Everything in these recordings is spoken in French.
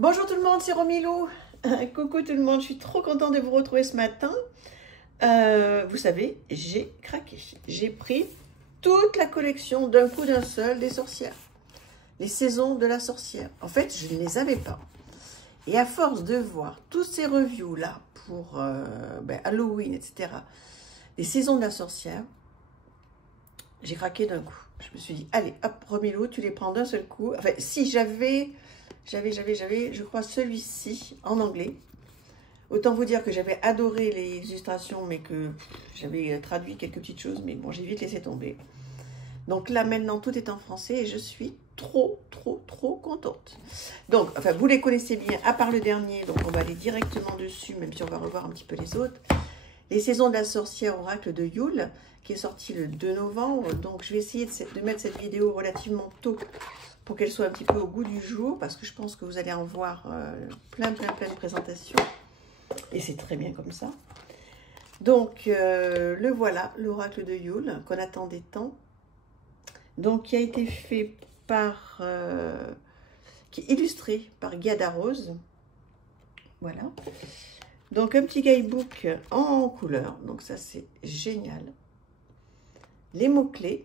Bonjour tout le monde, c'est Romilou. Coucou tout le monde, je suis trop contente de vous retrouver ce matin. Vous savez, j'ai craqué. J'ai pris toute la collection d'un coup d'un seul des sorcières. Les saisons de la sorcière. En fait, je ne les avais pas. Et à force de voir tous ces reviews là pour Halloween, etc., les saisons de la sorcière, j'ai craqué d'un coup. Je me suis dit, allez, hop, Romilou, tu les prends d'un seul coup. Enfin, si j'avais, je crois, celui-ci en anglais. Autant vous dire que j'avais adoré les illustrations, mais que j'avais traduit quelques petites choses, mais bon, j'ai vite laissé tomber. Donc là, maintenant, tout est en français et je suis trop contente. Donc, enfin, vous les connaissez bien, à part le dernier, donc on va aller directement dessus, même si on va revoir un petit peu les autres. Les saisons de la sorcière oracle de Yule, qui est sorti le 2 novembre. Donc, je vais essayer de mettre cette vidéo relativement tôt pour qu'elle soit un petit peu au goût du jour, parce que je pense que vous allez en voir plein de présentations. Et c'est très bien comme ça. Donc, le voilà, l'oracle de Yule, qu'on attendait tant. Donc, qui a été fait par... qui est illustré par Giada Rose. Voilà. Donc, un petit guidebook en couleur. Donc, ça, c'est génial. Les mots-clés.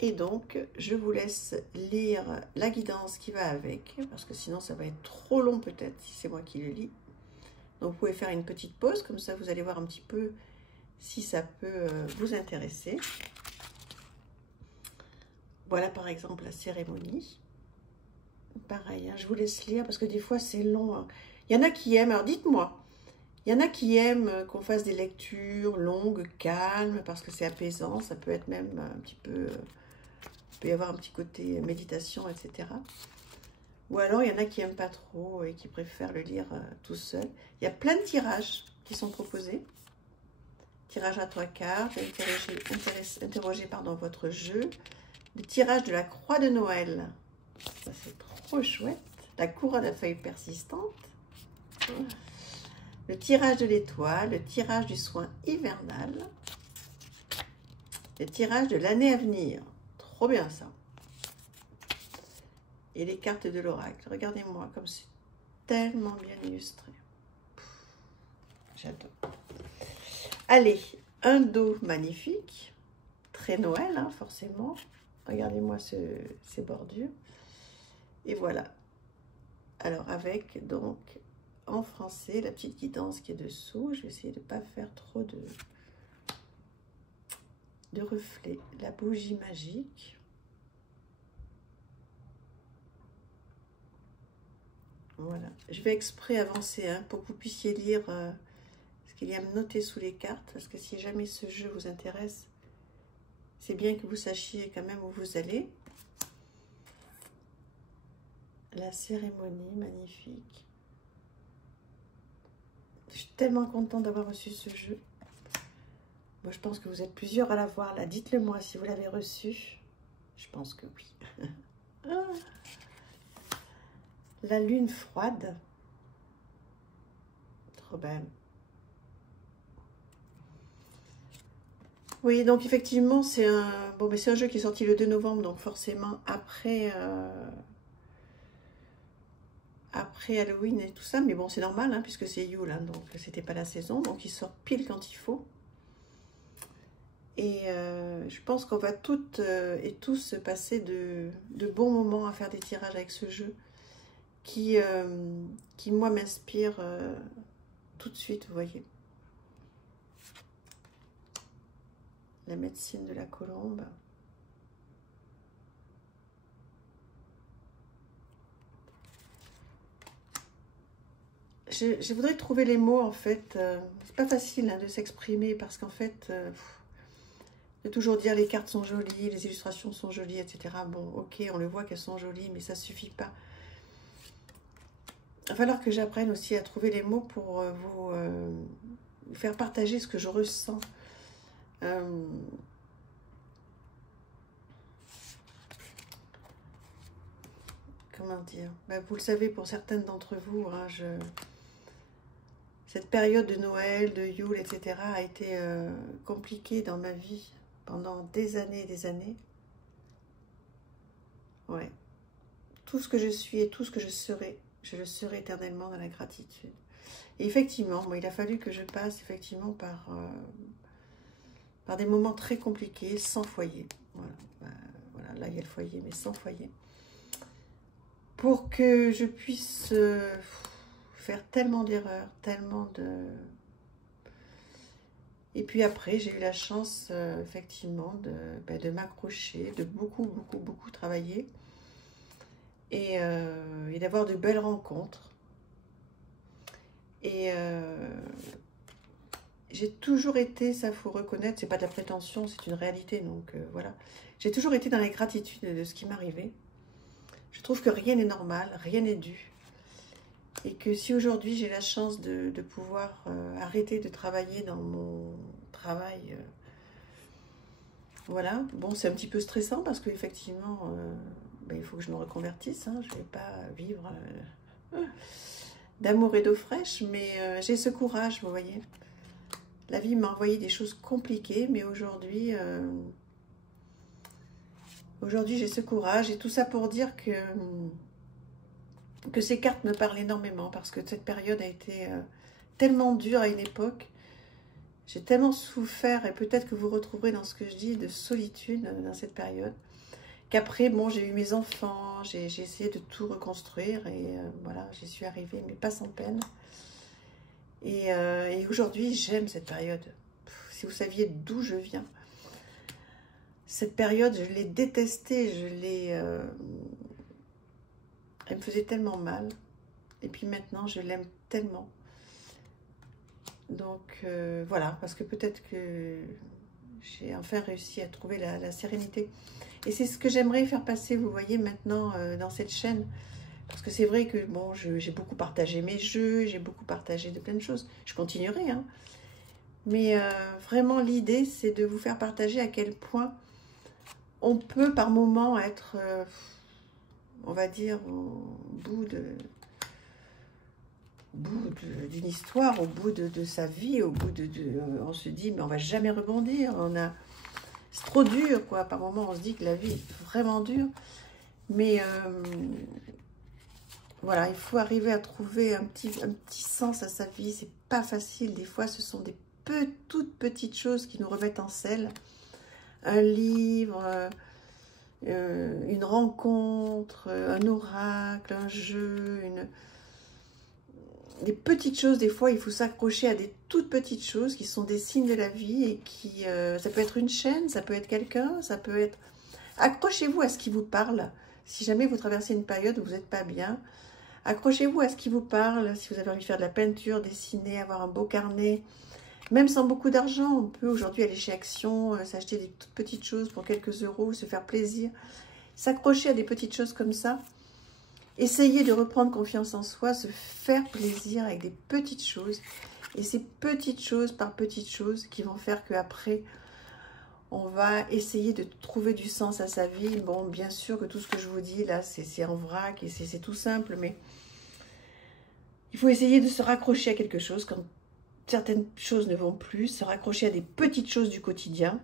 Et donc, je vous laisse lire la guidance qui va avec, parce que sinon, ça va être trop long peut-être, si c'est moi qui le lis. Donc, vous pouvez faire une petite pause, comme ça, vous allez voir un petit peu si ça peut vous intéresser. Voilà, par exemple, la cérémonie. Pareil, hein, je vous laisse lire, parce que des fois, c'est long. Hein. Il y en a qui aiment, alors dites-moi, il y en a qui aiment qu'on fasse des lectures longues, calmes, parce que c'est apaisant, ça peut être même un petit peu... il peut y avoir un petit côté méditation, etc. Ou alors, il y en a qui n'aiment pas trop et qui préfèrent le lire tout seul. Il y a plein de tirages qui sont proposés. Tirage à 3 cartes, interroger votre jeu. Le tirage de la croix de Noël. Ça, c'est trop chouette. La couronne à feuilles persistantes. Le tirage de l'étoile. Le tirage du soin hivernal. Le tirage de l'année à venir. Trop bien ça. Et les cartes de l'oracle. Regardez-moi comme c'est tellement bien illustré. J'adore. Allez, un dos magnifique. Très Noël, hein, forcément. Regardez-moi ces bordures. Et voilà. Alors, avec, donc, en français, la petite guidance qui est dessous. Je vais essayer de ne pas faire trop de reflets. La bougie magique. Voilà. Je vais exprès avancer hein, pour que vous puissiez lire ce qu'il y a à me noter sous les cartes. Parce que si jamais ce jeu vous intéresse, c'est bien que vous sachiez quand même où vous allez. La cérémonie, magnifique. Je suis tellement contente d'avoir reçu ce jeu. Moi, je pense que vous êtes plusieurs à l'avoir là. Dites-le moi si vous l'avez reçu. Je pense que oui. Ah. La lune froide. Trop belle. Oui, donc effectivement, c'est un... Bon, mais c'est un jeu qui est sorti le 2 novembre, donc forcément après... après Halloween et tout ça, mais bon, c'est normal, hein, puisque c'est Yule, hein, donc c'était pas la saison, donc il sort pile quand il faut. Et je pense qu'on va toutes et tous passer de bons moments à faire des tirages avec ce jeu qui moi, m'inspire tout de suite, vous voyez. La médecine de la colombe. Je voudrais trouver les mots, en fait. C'est pas facile hein, de s'exprimer parce qu'en fait, de toujours dire les cartes sont jolies, les illustrations sont jolies, etc. Bon, ok, on le voit qu'elles sont jolies, mais ça suffit pas. Il va falloir que j'apprenne aussi à trouver les mots pour vous faire partager ce que je ressens. Comment dire ben, vous le savez pour certaines d'entre vous, hein, cette période de Noël, de Yule, etc. a été compliquée dans ma vie pendant des années et des années. Ouais, tout ce que je suis et tout ce que je le serai éternellement dans la gratitude. Et effectivement, moi, il a fallu que je passe effectivement par des moments très compliqués, sans foyer. Voilà, voilà, là il y a le foyer, mais sans foyer. Pour que je puisse faire tellement d'erreurs, tellement de... Et puis après, j'ai eu la chance, effectivement, de m'accrocher, de beaucoup travailler et d'avoir de belles rencontres. Et j'ai toujours été, ça faut reconnaître, c'est pas de la prétention, c'est une réalité, donc voilà. J'ai toujours été dans la gratitude de ce qui m'arrivait. Je trouve que rien n'est normal, rien n'est dû. Et que si aujourd'hui j'ai la chance de pouvoir arrêter de travailler dans mon travail, voilà, bon c'est un petit peu stressant parce qu'effectivement il faut que je me reconvertisse, hein, je ne vais pas vivre d'amour et d'eau fraîche, mais j'ai ce courage, vous voyez. La vie m'a envoyé des choses compliquées, mais aujourd'hui j'ai ce courage et tout ça pour dire que ces cartes me parlent énormément parce que cette période a été tellement dure à une époque. J'ai tellement souffert et peut-être que vous retrouverez dans ce que je dis de solitude dans cette période qu'après, bon, j'ai eu mes enfants, j'ai essayé de tout reconstruire et voilà, j'y suis arrivée, mais pas sans peine. Et aujourd'hui, j'aime cette période. Si vous saviez d'où je viens, cette période, je l'ai détestée, elle me faisait tellement mal. Et puis maintenant, je l'aime tellement. Donc, voilà, parce que peut-être que j'ai enfin réussi à trouver la sérénité. Et c'est ce que j'aimerais faire passer, vous voyez, maintenant dans cette chaîne. Parce que c'est vrai que, bon, j'ai beaucoup partagé mes jeux, j'ai beaucoup partagé de plein de choses. Je continuerai, hein. Mais vraiment, l'idée, c'est de vous faire partager à quel point on peut par moment être... on va dire, au bout d'une histoire, au bout de sa vie, au bout on se dit, mais on va jamais rebondir, c'est trop dur, quoi. Par moments, on se dit que la vie est vraiment dure. Mais voilà, il faut arriver à trouver un petit sens à sa vie. C'est pas facile. Des fois, ce sont des toutes petites choses qui nous remettent en selle. Un livre... une rencontre, un oracle, un jeu, des petites choses. Des fois, il faut s'accrocher à des toutes petites choses qui sont des signes de la vie et qui, ça peut être une chaîne, ça peut être quelqu'un, ça peut être... Accrochez-vous à ce qui vous parle. Si jamais vous traversez une période où vous n'êtes pas bien, accrochez-vous à ce qui vous parle. Si vous avez envie de faire de la peinture, dessiner, avoir un beau carnet, même sans beaucoup d'argent, on peut aujourd'hui aller chez Action, s'acheter des toutes petites choses pour quelques euros, se faire plaisir, s'accrocher à des petites choses comme ça, essayer de reprendre confiance en soi, se faire plaisir avec des petites choses, et ces petites choses par petites choses qui vont faire qu'après, on va essayer de trouver du sens à sa vie. Bon, bien sûr que tout ce que je vous dis là, c'est en vrac et c'est tout simple, mais il faut essayer de se raccrocher à quelque chose quand certaines choses ne vont plus, se raccrocher à des petites choses du quotidien.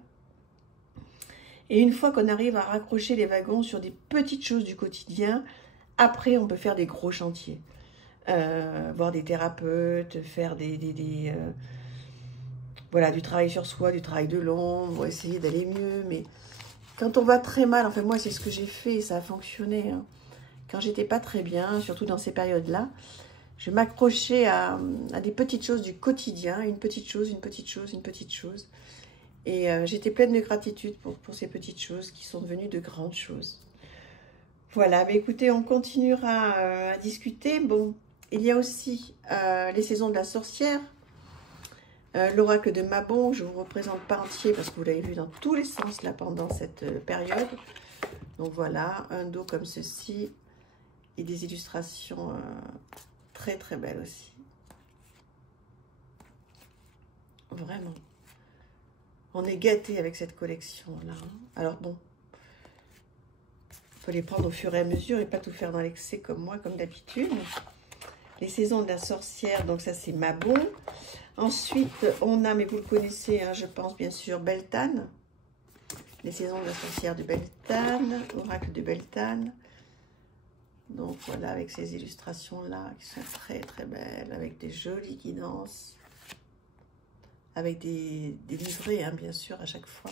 Et une fois qu'on arrive à raccrocher les wagons sur des petites choses du quotidien, après on peut faire des gros chantiers. Voir des thérapeutes, faire voilà, du travail sur soi, du travail de l'ombre, essayer d'aller mieux. Mais quand on va très mal, enfin moi c'est ce que j'ai fait et ça a fonctionné. Hein. Quand j'étais pas très bien, surtout dans ces périodes-là, je m'accrochais à des petites choses du quotidien, une petite chose, une petite chose, une petite chose. Et j'étais pleine de gratitude pour ces petites choses qui sont devenues de grandes choses. Voilà, mais écoutez, on continuera à discuter. Bon, il y a aussi les saisons de la sorcière, l'oracle de Mabon, je ne vous représente pas entier parce que vous l'avez vu dans tous les sens là pendant cette période. Donc voilà, un dos comme ceci et des illustrations... très très belle aussi. Vraiment. On est gâté avec cette collection-là. Alors bon, il faut les prendre au fur et à mesure et pas tout faire dans l'excès comme moi, comme d'habitude. Les saisons de la sorcière, donc ça c'est Mabon. Ensuite, on a, mais vous le connaissez, hein, je pense bien sûr, Beltane. Les saisons de la sorcière de Beltane, oracle de Beltane. Donc voilà, avec ces illustrations-là qui sont très très belles, avec des jolies guidances, avec des livrets, hein, bien sûr, à chaque fois.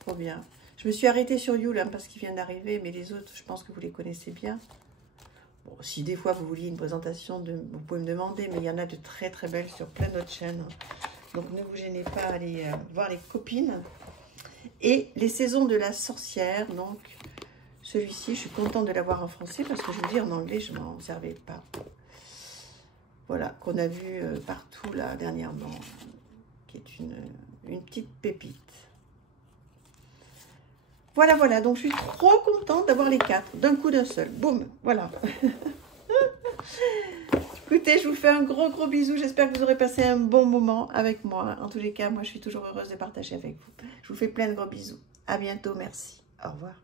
Trop bien. Je me suis arrêtée sur Yule hein, parce qu'il vient d'arriver, mais les autres, je pense que vous les connaissez bien. Bon, si des fois vous vouliez une présentation, vous pouvez me demander, mais il y en a de très très belles sur plein d'autres chaînes. Donc ne vous gênez pas à aller voir les copines. Et les saisons de la sorcière, donc celui-ci, je suis contente de l'avoir en français parce que je vous dis en anglais, je ne m'en servais pas. Voilà, qu'on a vu partout là dernièrement, qui est une petite pépite. Voilà, voilà, donc je suis trop contente d'avoir les 4, d'un coup d'un seul. Boum, voilà. Écoutez, je vous fais un gros bisou. J'espère que vous aurez passé un bon moment avec moi. En tous les cas, moi, je suis toujours heureuse de partager avec vous. Je vous fais plein de gros bisous. À bientôt, merci. Au revoir.